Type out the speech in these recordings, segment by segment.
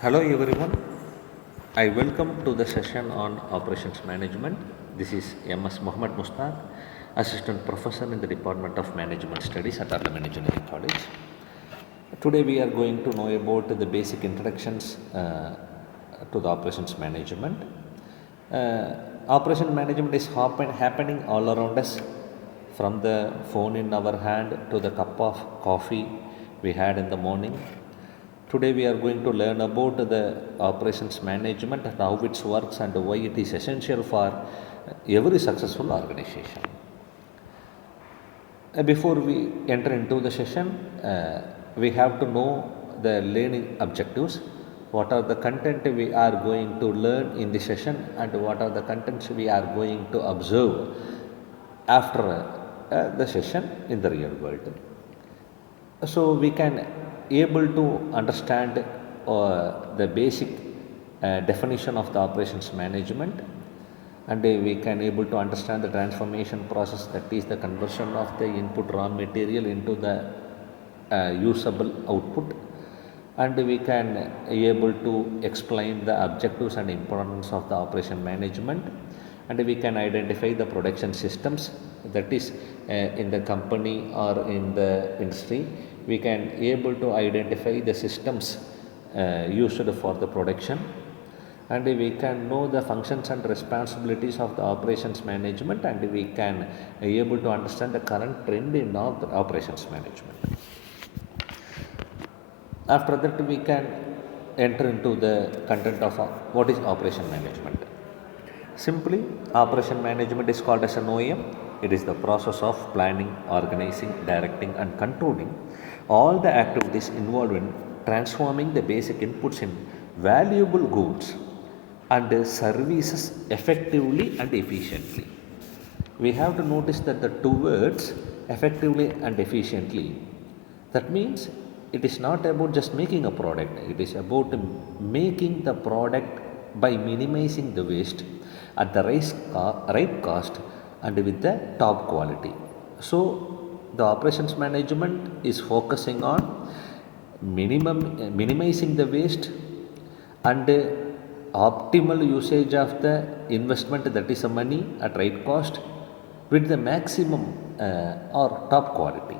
Hello everyone. I welcome to the session on operations management. This is MS Mohammed Mustaq, Assistant Professor in the Department of Management Studies at Ameen Engineering College. Today we are going to know about the basic introductions to the operations management. Operation management is happening all around us, from the phone in our hand to the cup of coffee we had in the morning. Today we are going to learn about the operations management and how it works and why it is essential for every successful organization. Before we enter into the session, we have to know the learning objectives. What are the content we are going to learn in the session and what are the contents we are going to observe after the session in the real world. So we can able to understand the basic definition of the operations management, and we can able to understand the transformation process, that is the conversion of the input raw material into the usable output, and we can able to explain the objectives and importance of the operation management, and we can identify the production systems, that is in the company or in the industry we can able to identify the systems used for the production, and we can know the functions and responsibilities of the operations management, and we can able to understand the current trend in of the operations management. After that we can enter into the content of what is operation management. Simply, operation management is called as an OEM. It is the process of planning, organizing, directing, and controlling all the activities involved in transforming the basic inputs in valuable goods and services effectively and efficiently. We have to notice that the two words, effectively and efficiently, that means it is not about just making a product, it is about making the product by minimizing the waste at the right cost and with the top quality. So, the operations management is focusing on minimizing the waste and optimal usage of the investment, that is the money at right cost with the maximum or top quality.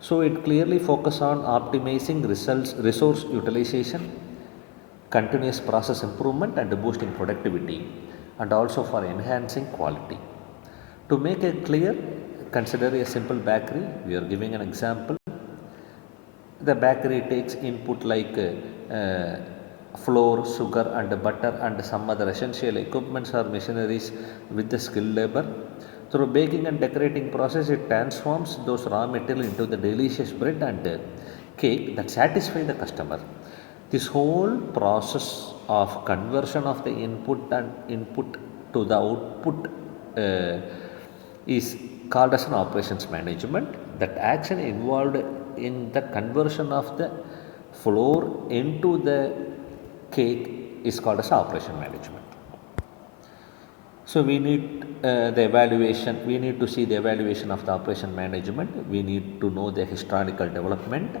So it clearly focus on optimizing resource utilization, continuous process improvement and boosting productivity, and also for enhancing quality. To make it clear, consider a simple bakery. We are giving an example. The bakery takes input like flour, sugar and butter and some other essential equipments or machineries with the skilled labor. Through baking and decorating process, it transforms those raw material into the delicious bread and cake that satisfy the customer. This whole process of conversion of the input to the output is called as an operations management. That action involved in the conversion of the flour into the cake is called as operation management. So we need the evaluation, we need to see the evaluation of the operation management, we need to know the historical development.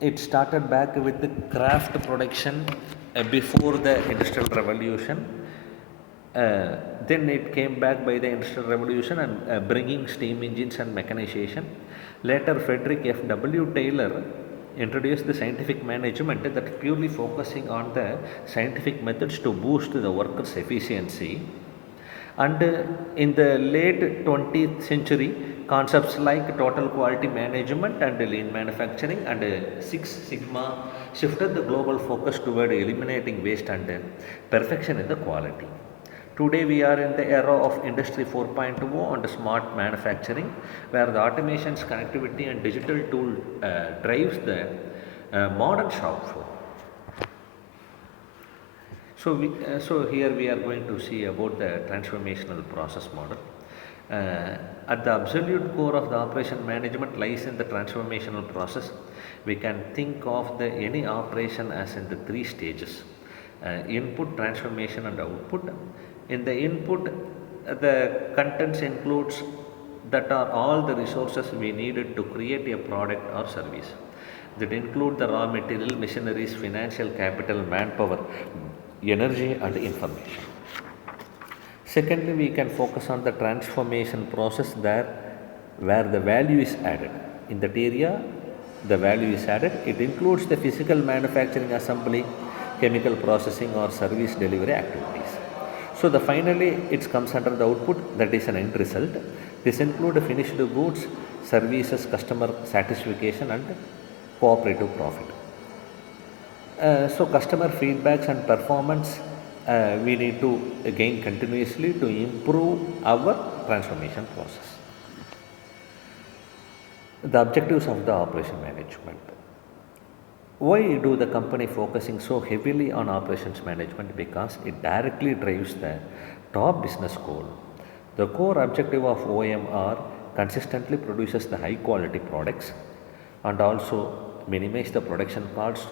It started back with the craft production before the industrial revolution. Then it came back by the industrial revolution and bringing steam engines and mechanization. Later, Frederick F.W. Taylor introduced the scientific management that purely focusing on the scientific methods to boost the workers' efficiency. And in the late 20th century, concepts like total quality management and lean manufacturing and Six Sigma shifted the global focus toward eliminating waste and perfection in the quality. Today we are in the era of Industry 4.0 and smart manufacturing, where the automations, connectivity and digital tool drives the modern shop floor. So here we are going to see about the transformational process model. At the absolute core of the operation management lies in the transformational process. We can think of the any operation as in the three stages: input, transformation, and output. In the input, the contents includes that are all the resources we needed to create a product or service. that include the raw material, machineries, financial capital, manpower, energy, and information. Secondly, we can focus on the transformation process there where the value is added. In that area, the value is added. It includes the physical manufacturing, assembly, chemical processing, or service delivery activities. So the finally it comes under the output, that is an end result. This includes finished goods, services, customer satisfaction, and cooperative profit. So customer feedbacks and performance we need to gain continuously to improve our transformation process. The objectives of the operation management. Why do the company focusing so heavily on operations management? Because it directly drives the top business goal. The core objective of OMR consistently produces the high quality products and also minimize the production costs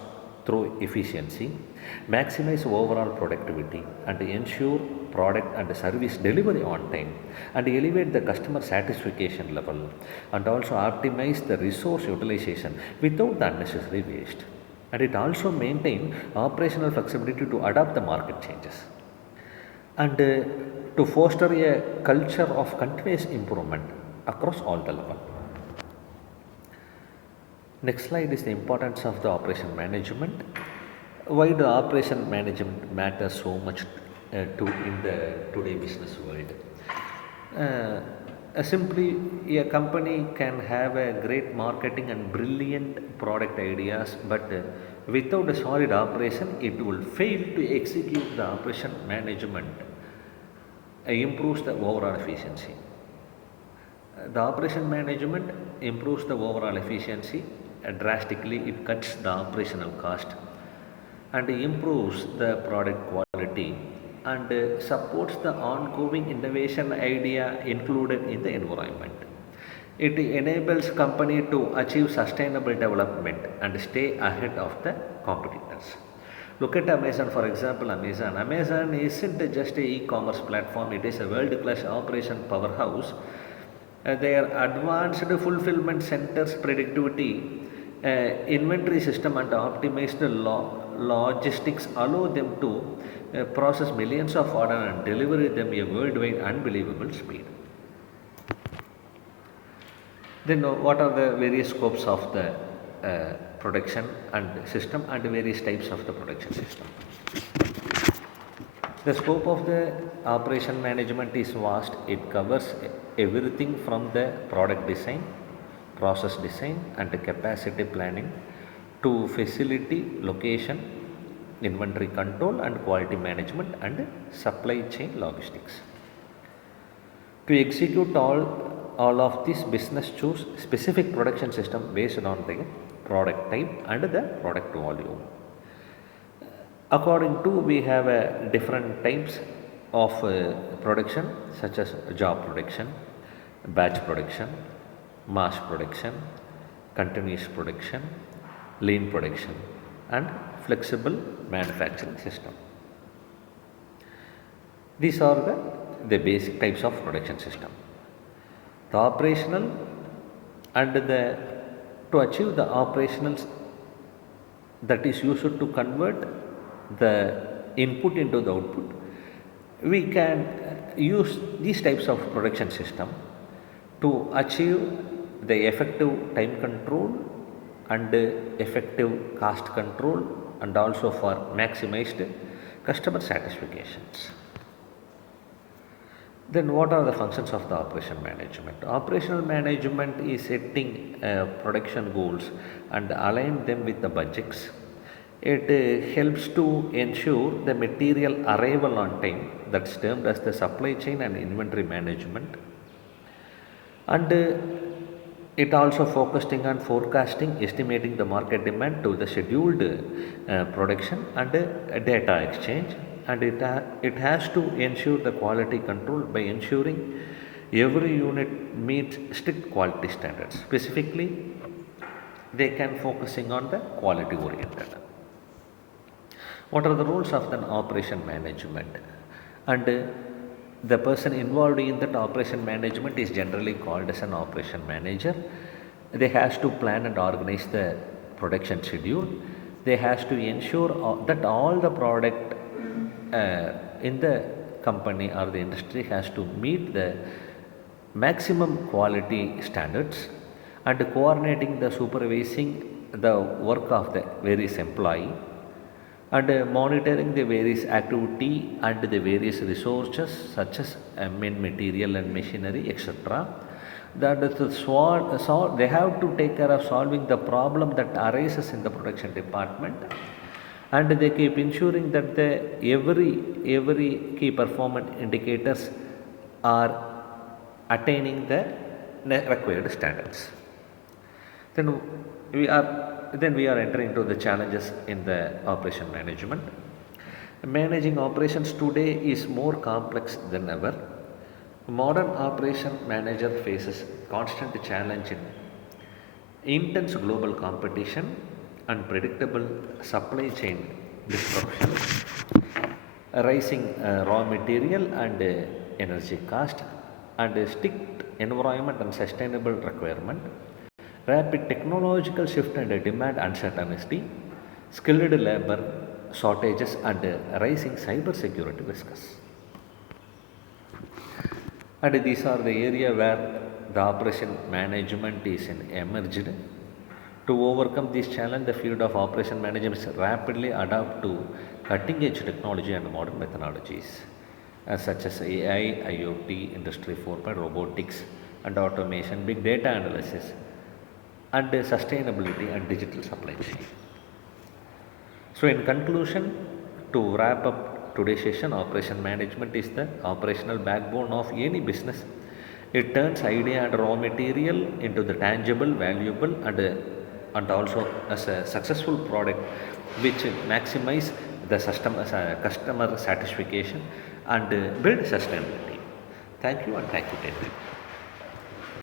through efficiency, maximize overall productivity, and ensure product and service delivery on time, and elevate the customer satisfaction level, and also optimize the resource utilization without the unnecessary waste. And it also maintain operational flexibility to adapt the market changes, and to foster a culture of continuous improvement across all the levels. Next slide is the importance of the operation management. Why the operation management matters so much to in the today business world? Simply, a company can have a great marketing and brilliant product ideas, but without a solid operation, it will fail to execute the operation management. Improves the overall efficiency. The operation management improves the overall efficiency drastically. It cuts the operational cost and improves the product quality and supports the ongoing innovation idea included in the environment. It enables company to achieve sustainable development and stay ahead of the competitors. Look at Amazon, for example. Amazon isn't just a e-commerce platform, it is a world-class operation powerhouse. Their advanced fulfillment centers, productivity, inventory system, and optimized logistics allow them to process millions of orders and deliver them a worldwide unbelievable speed. Then what are the various scopes of the production and system and various types of the production system? The scope of the operation management is vast. It covers everything from the product design, process design, and capacity planning to facility location, inventory control, and quality management and supply chain logistics. To execute all of this, business choose specific production system based on the product type and the product volume. According to, we have different types of production, such as job production, batch production, mass production, continuous production, lean production, and flexible manufacturing system. These are the basic types of production system. The operational and to achieve the operationals, that is used to convert the input into the output, we can use these types of production system to achieve the effective time control and effective cost control, and also for maximized customer satisfactions. Then what are the functions of the operation management? Operational management is setting production goals and align them with the budgets. It helps to ensure the material arrival on time, that's termed as the supply chain and inventory management. And it also focusing on forecasting, estimating the market demand to the scheduled production and data exchange. And it has to ensure the quality control by ensuring every unit meets strict quality standards. Specifically, they can focusing on the quality oriented. What are the roles of the operation management? And the person involved in that operation management is generally called as an operation manager. They has to plan and organize the production schedule. They has to ensure that all the product in the company or the industry has to meet the maximum quality standards, and coordinating the supervising the work of the various employee, and monitoring the various activity and the various resources such as main material and machinery, etc. That is they have to take care of solving the problem that arises in the production department, and they keep ensuring that the every key performance indicators are attaining the required standards. Then we are entering into the challenges in the operation management. Managing operations today is more complex than ever. Modern operation manager faces constant challenge in intense global competition, unpredictable supply chain disruptions, rising raw material and energy cost, and strict environment and sustainable requirement, rapid technological shift and demand uncertainty, skilled labor shortages, and rising cyber security risks. And these are the area where the operation management is emerged. To overcome this challenge, the field of operation management is rapidly adapt to cutting-edge technology and modern methodologies, such as AI, IoT, Industry 4.0, robotics and automation, big data analysis, and sustainability and digital supply chain. So, in conclusion, to wrap up today's session, operation management is the operational backbone of any business. It turns idea and raw material into the tangible, valuable, and also as a successful product, which maximize the customer satisfaction and build sustainability. Thank you and thank you, David.